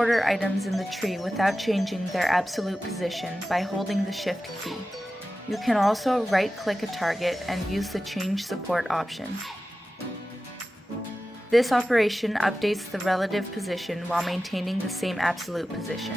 reorder items in the tree without changing their absolute position by holding the Shift key. You can also right-click a target and use the Change Support option. This operation updates the relative position while maintaining the same absolute position.